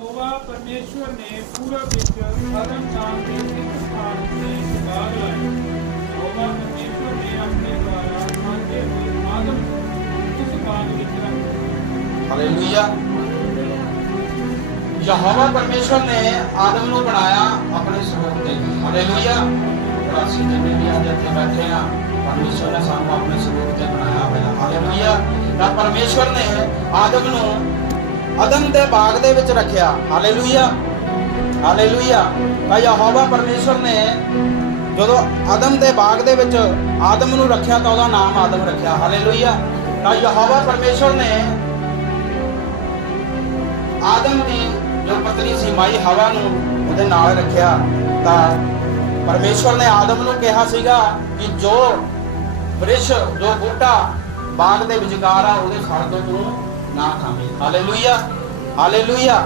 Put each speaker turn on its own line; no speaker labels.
ਹੋਵਾ ਪਰਮੇਸ਼ਵਰ ਨੇ ਪੂਰਬ ਵਿੱਚ ਅਦਮ ਨਾਮ ਦੇ ਇੱਕ ਸਥਾਨ ਤੇ ਬਾਗ ਲਾਇਆ। ਹੋਵਾ ਪਰਮੇਸ਼ਵਰ ਨੇ ਆਪਣੇ ਦੁਆਰਾ ਮੰਨਦੇ ਹੋਏ ਆਦਮ ਨੂੰ ਬਾਗ ਵਿੱਚ ਰੱਖਿਆ
ਹਾਲੇਲੂਇਆ। ਯਹੋਵਾ ਪਰਮੇਸ਼ਵਰ ਨੇ ਆਦਮ ਨੂੰ ਬਣਾਇਆ ਆਪਣੇ ਸਰੂਪ ਤੇ। ਹਾਲੇਲੂਇਆ। ਔਰ ਅਸੀਂ ਜਿੰਨੇ ਵੀ ਅੱਜ ਇੱਥੇ ਬੈਠੇ ਆ ਪਰਮੇਸ਼ਵਰ ਨੇ ਸਾਨੂੰ ਆਪਣੇ ਸਰੂਪ ਤੇ ਬਣਾਇਆ ਹੋਇਆ। ਹਾਲੇਲੂਇਆ। ਤਾਂ ਪਰਮੇਸ਼ਵਰ ਨੇ ਆਦਮ ਨੂੰ ਅਦਮ ਦੇ ਬਾਗ ਦੇ ਵਿੱਚ ਰੱਖਿਆ। ਹਾਲੇਲੂਇਆ ਹਾਲੇਲੂਇਆ ਤਾਂ ਯਹੋਵਾ ਪਰਮੇਸ਼ਵਰ ਨੇ ਜਦੋਂ ਆਦਮ ਦੇ ਬਾਗ ਦੇ ਵਿੱਚ ਆਦਮ ਨੂੰ ਰੱਖਿਆ ਤਾਂ ਉਹਦਾ ਨਾਮ ਆਦਮ ਰੱਖਿਆ। ਹਾਲੇਲੂਇਆ ਤਾਂ ਯਹੋਵਾ ਪਰਮੇਸ਼ਵਰ ਨੇ ਆਦਮ ਦੀ ਜੋ ਪਤਨੀ ਸੀ ਮਾਈ ਹਵਾ ਨੂੰ ਉਹਦੇ ਨਾਲ ਰੱਖਿਆ। ਤਾਂ ਪਰਮੇਸ਼ਵਰ ਨੇ ਆਦਮ ਨੂੰ ਕਿਹਾ ਸੀਗਾ ਕਿ ਜੋ ਬ੍ਰਿਸ਼, ਜੋ ਬੂਟਾ ਬਾਗ ਦੇ ਵਿਚਕਾਰ ਆ, ਉਹਦੇ ਫਲ ਤੋਂ ਤੂੰ ਨਾ ਖਾਵੇਂ ਹਾਲੇਲੂਇਆ ਹਾਲੇਲੂਇਆ